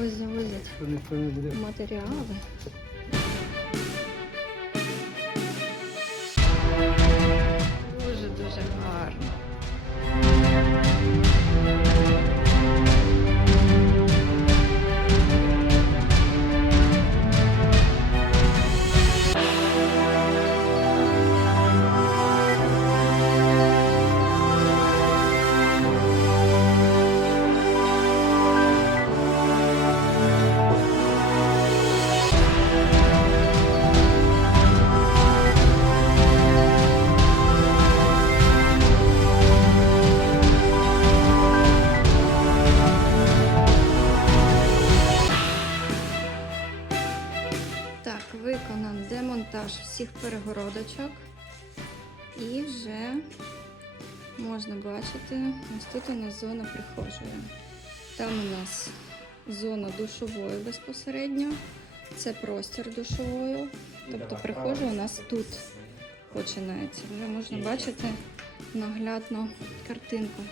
Возять матеріали. Так, виконан демонтаж всіх перегородочок. І вже можна бачити, ось тут у нас зона прихожої. Там у нас зона душової безпосередньо. Це простір душової. Тобто прихожа у нас тут починається. Вже можна бачити наглядно картинку.